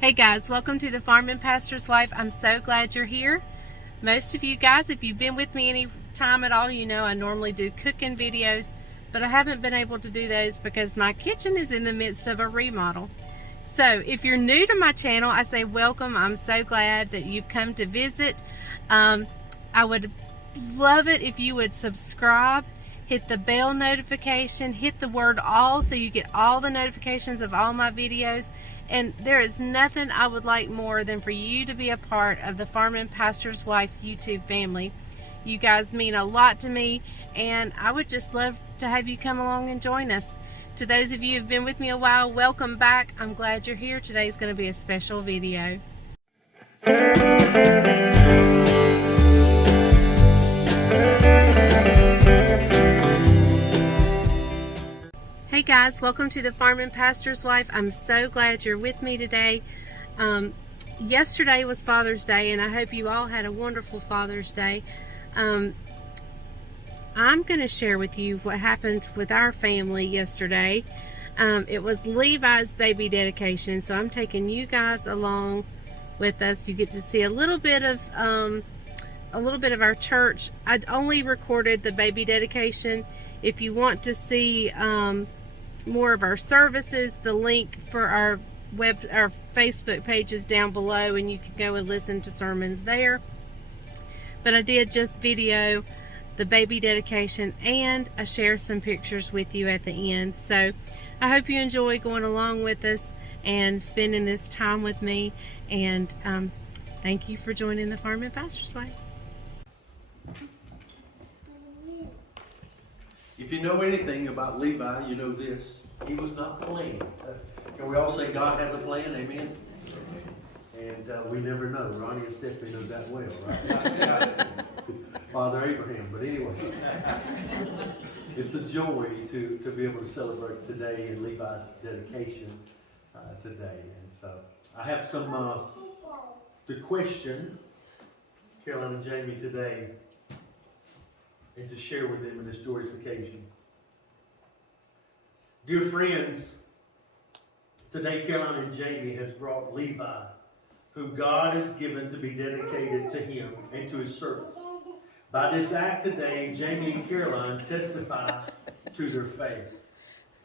Hey guys, welcome to the Farm and Pastor's Wife. I'm so glad you're here. Most of you guys, if you've been with me any time at all, you know I normally do cooking videos, but I haven't been able to do those because my kitchen is in the midst of a remodel. So if you're new to my channel, I say welcome. I'm so glad that you've come to visit. I would love it if you would subscribe, hit the bell notification, hit the word all so you get all the notifications of all my videos. And there is nothing I would like more than for you to be a part of the Farm and Pastor's Wife YouTube family. You guys mean a lot to me, and I would just love to have you come along and join us. To those of you who have been with me a while, welcome back. I'm glad you're here. Today's going to be a special video. Hey guys, welcome to the Farm and Pastor's Wife. I'm so glad you're with me today. Yesterday was Father's Day, and I hope you all had a wonderful Father's Day. I'm going to share with you what happened with our family yesterday. It was Levi's baby dedication, so I'm taking you guys along with us. You get to see a little bit of our church. I only recorded the baby dedication. If you want to see more of our services, the link for our Facebook page is down below, and you can go and listen to sermons there. But I did just video the baby dedication, and I share some pictures with you at the end. So I hope you enjoy going along with us and spending this time with me, and thank you for joining the Farm and Pastor's Wife. If you know anything about Levi, you know this. He was not planned. Can we all say God has a plan? Amen? And we never know. Ronnie and Stephanie know that well, right? Father Abraham. But anyway, it's a joy to be able to celebrate today and Levi's dedication today. And so I have some to question Caroline and Jamie today, and to share with them in this joyous occasion. Dear friends, today Caroline and Jamie has brought Levi, whom God has given to be dedicated to Him and to His service. By this act today, Jamie and Caroline testify to their faith.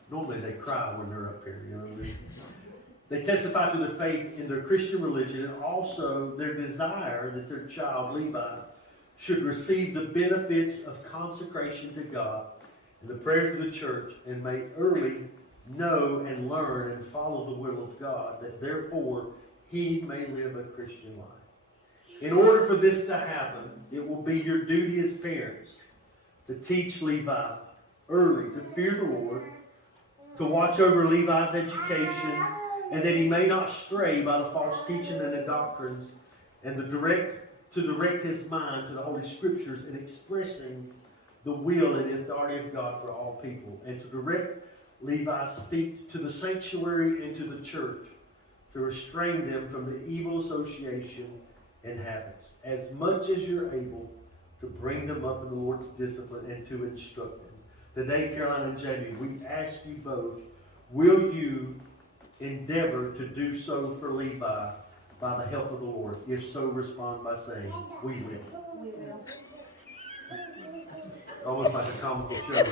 Normally they cry when they're up here, you know. They testify to their faith in their Christian religion, and also their desire that their child Levi should receive the benefits of consecration to God and the prayers of the church, and may early know and learn and follow the will of God, that therefore he may live a Christian life. In order for this to happen, it will be your duty as parents to teach Levi early to fear the Lord, to watch over Levi's education, and that he may not stray by the false teaching and the doctrines, and to direct his mind to the Holy Scriptures in expressing the will and the authority of God for all people, and to direct Levi's feet to the sanctuary and to the church, to restrain them from the evil association and habits, as much as you're able to bring them up in the Lord's discipline and to instruct them. Today, Caroline and Jamie, we ask you both, will you endeavor to do so for Levi by the help of the Lord? If so, respond by saying, we will. We will. Almost like a comical show.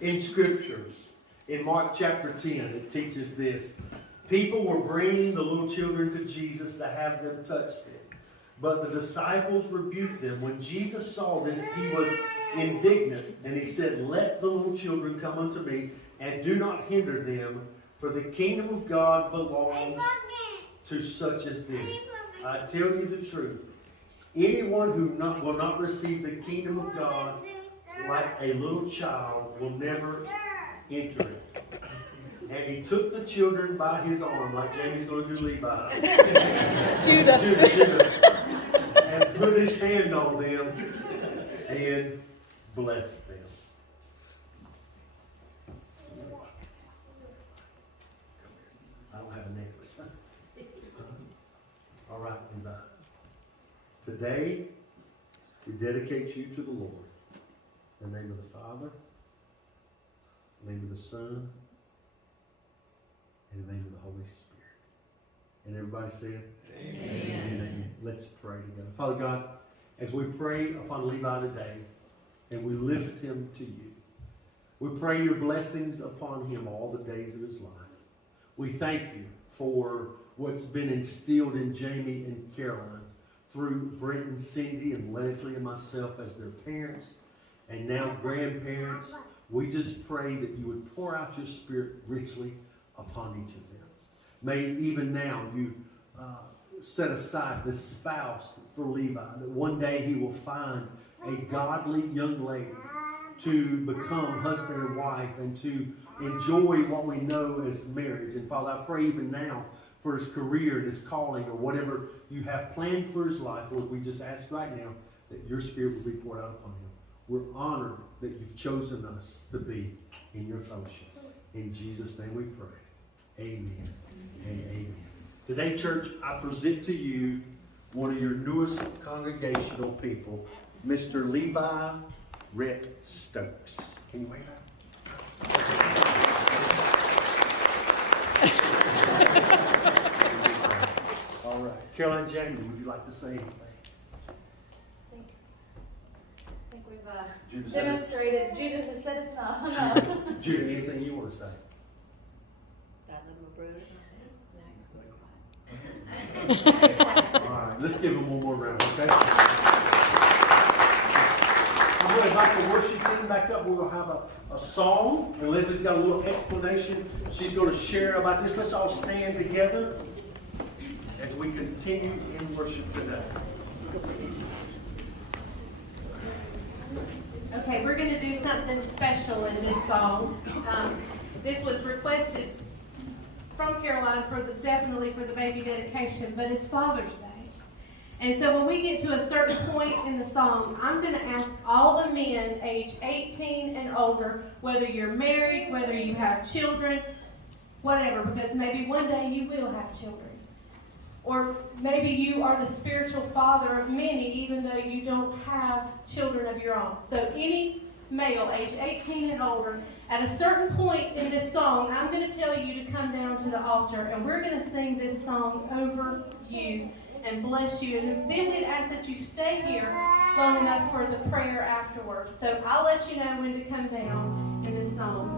In Scriptures, in Mark chapter 10, it teaches this. People were bringing the little children to Jesus to have them touch them. But the disciples rebuked them. When Jesus saw this, he was indignant, and he said, let the little children come unto me, and do not hinder them, for the kingdom of God belongs to such as this. I tell you the truth. Anyone who will not receive the kingdom of God like a little child will never enter it. And he took the children by his arm, like Jamie's going to do Levi. Judah. And put his hand on them and blessed them. I don't have a necklace. All right, Levi. Today, we dedicate you to the Lord. In the name of the Father, in the name of the Son, In the name of the Holy Spirit. And everybody said, Amen. Amen. Let's pray together. Father God, as we pray upon Levi today, and we lift him to you, we pray your blessings upon him all the days of his life. We thank you for what's been instilled in Jamie and Caroline through Brent and Cindy and Leslie and myself as their parents and now grandparents. We just pray that you would pour out your Spirit richly upon each of them. May even now you set aside this spouse for Levi, that one day he will find a godly young lady to become husband and wife and to enjoy what we know as marriage. And Father, I pray even now for his career and his calling or whatever you have planned for his life. Lord, we just ask right now that your Spirit will be poured out upon him. We're honored that you've chosen us to be in your fellowship. In Jesus' name we pray. Amen and amen. Today, church, I present to you one of your newest congregational people, Mr. Levi Rhett Stokes. Can you wave up? All right. Caroline, Jamie, would you like to say anything? I think we've demonstrated. Judah has said it all. Judah, anything you want to say? I love my brother. All right, let's give him one more round, okay? I'm going to invite the worship team back up. We're going to have a song, and Leslie's got a little explanation she's going to share about this. Let's all stand together as we continue in worship today. Okay, we're going to do something special in this song. This was requested from Caroline definitely for the baby dedication, but it's Father's Day. And so when we get to a certain point in the song, I'm going to ask all the men age 18 and older, whether you're married, whether you have children, whatever, because maybe one day you will have children. Or maybe you are the spiritual father of many, even though you don't have children of your own. So any male, age 18 and older, at a certain point in this song, I'm going to tell you to come down to the altar, and we're going to sing this song over you and bless you. And then we'd ask that you stay here long enough for the prayer afterwards. So I'll let you know when to come down in this song.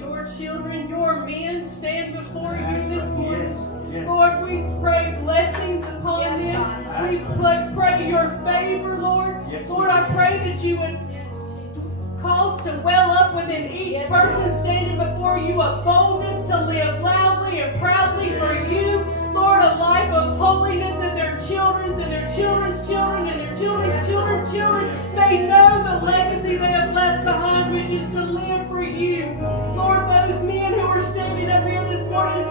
your children, your men stand before you this morning. Yes. Lord, we pray blessings upon Yes, them. God. We pray your favor, Lord. Yes. Lord, I pray that you would cause to well up within each Yes, person God. standing before you a boldness to live loudly and proudly for you. Lord, a life of holiness that their children's and their children's children and their children's Yes, children's children may know the legacy they have left behind, which is to live for you. Lord, those men who are standing up here this morning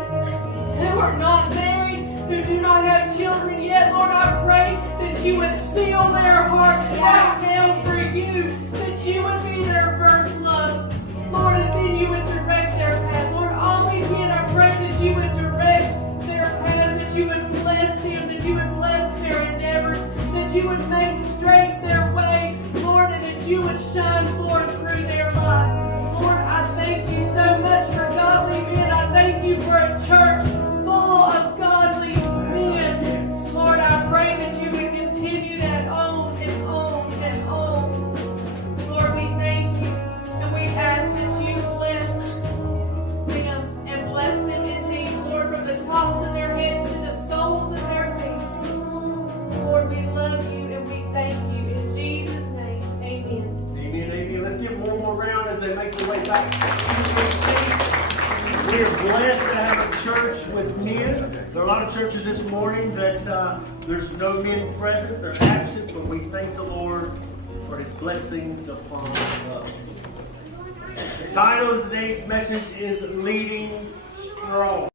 who are not married, who do not have children yet, Lord, I pray that you would seal their hearts right now for you, that you would be their first love, Lord, and then you would direct their path. Lord, all these men, I pray that you would direct their path, that you would bless them, that you would bless their endeavors, that you would make straight their way, Lord, and that you would shine forth through their life. Lord, I thank you so much for godly men. I thank you for a church full of godly men. Lord, I pray that you would continue that on and on and on. Lord, we thank you and we ask that you bless them and bless them indeed, Lord, from the tops of their heads to the soles of their feet. Lord, we love you and we thank you. In Jesus' name, amen. Amen, amen. Let's give them one more round as they make their way back. We are blessed to have a church with men. There are a lot of churches this morning that there's no men present, they're absent, but we thank the Lord for his blessings upon us. The title of today's message is Leading Strong.